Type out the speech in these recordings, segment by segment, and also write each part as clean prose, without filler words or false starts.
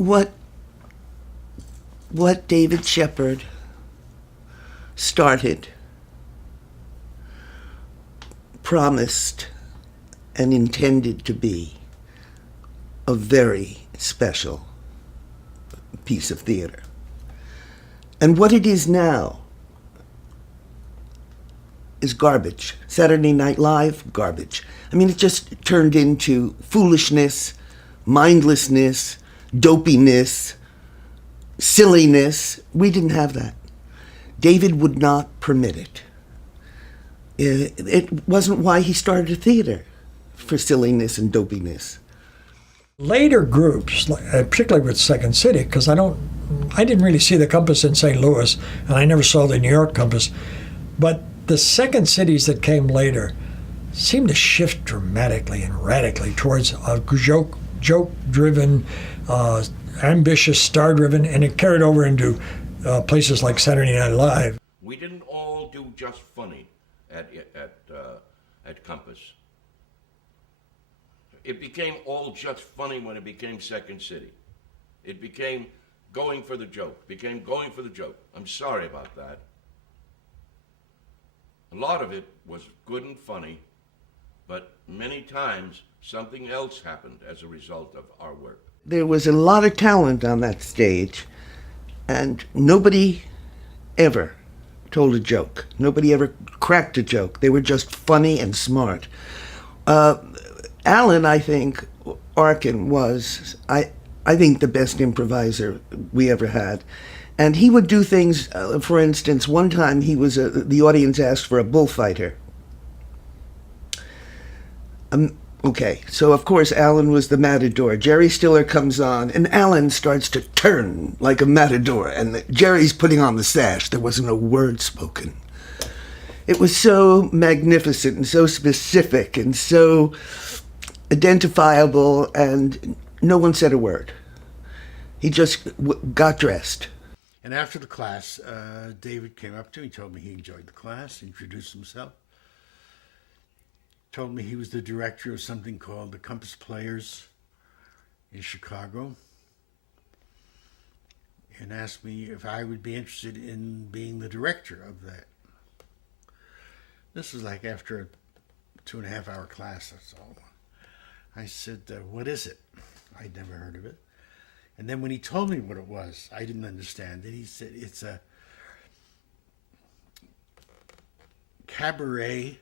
what David Shepard started, promised, and intended to be a very special piece of theater. And what it is now is garbage. Saturday Night Live, garbage. I mean, it just turned into foolishness, mindlessness, dopiness, silliness. We didn't have that. David would not permit it. It wasn't why he started a theater, for silliness and dopiness. Later groups, particularly with Second City, because I didn't really see the Compass in St. Louis, and I never saw the New York Compass, but the second cities that came later seemed to shift dramatically and radically towards a joke-driven, ambitious, star-driven, and it carried over into places like Saturday Night Live. We didn't all do just funny at Compass. It became all just funny when it became Second City. It became going for the joke, I'm sorry about that. A lot of it was good and funny, but many times something else happened as a result of our work. There was a lot of talent on that stage, and nobody ever told a joke. Nobody ever cracked a joke. They were just funny and smart. Alan, I think, Arkin was, I think, the best improviser we ever had. And he would do things, for instance, one time the audience asked for a bullfighter. Okay, so of course Alan was the matador. Jerry Stiller comes on, and Alan starts to turn like a matador, and Jerry's putting on the sash. There wasn't a word spoken. It was so magnificent and so specific and so identifiable, and no one said a word. He just got dressed. And after the class, David came up to me, told me he enjoyed the class, introduced himself, told me he was the director of something called the Compass Players in Chicago, and asked me if I would be interested in being the director of that. This was like after a 2.5-hour class, that's all. I said, what is it? I'd never heard of it. And then when he told me what it was, I didn't understand it. He said, it's a cabaret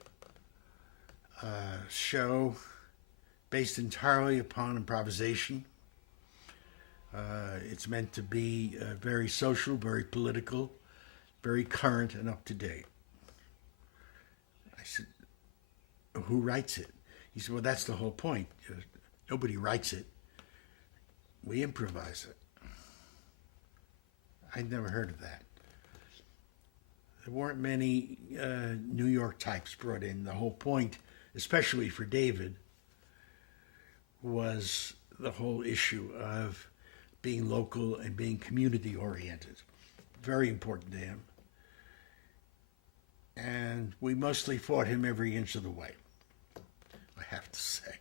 show based entirely upon improvisation. It's meant to be very social, very political, very current and up to date. I said, who writes it? He said, well, that's the whole point. Nobody writes it. We improvise it. I'd never heard of that. There weren't many New York types brought in. The whole point, especially for David, was the whole issue of being local and being community-oriented. Very important to him. And we mostly fought him every inch of the way, I have to say.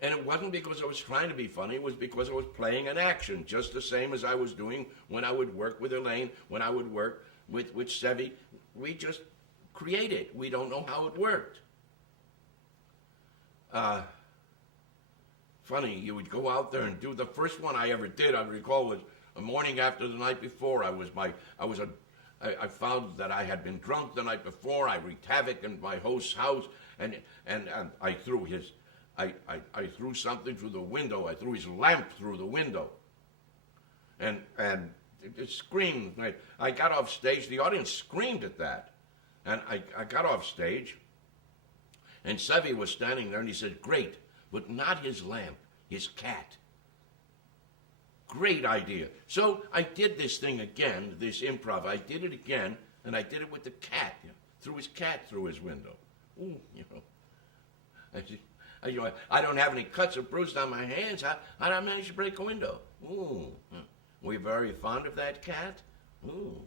And it wasn't because I was trying to be funny, it was because I was playing an action, just the same as I was doing when I would work with Elaine, when I would work with Sevy. We just created. We don't know how it worked. Funny, you would go out there and do, the first one I ever did, I recall, was a morning after the night before. I found that I had been drunk the night before. I wreaked havoc in my host's house, and I threw I threw something through the window. I threw his lamp through the window. And it screamed. I got off stage. The audience screamed at that. And I got off stage. And Sevy was standing there, and he said, great, but not his lamp, his cat. Great idea. So I did this thing again, this improv. I did it again, and I did it with the cat. Threw his cat through his window. Ooh, I don't have any cuts or bruises on my hands. How did I manage to break a window? Ooh, were you very fond of that cat? Ooh,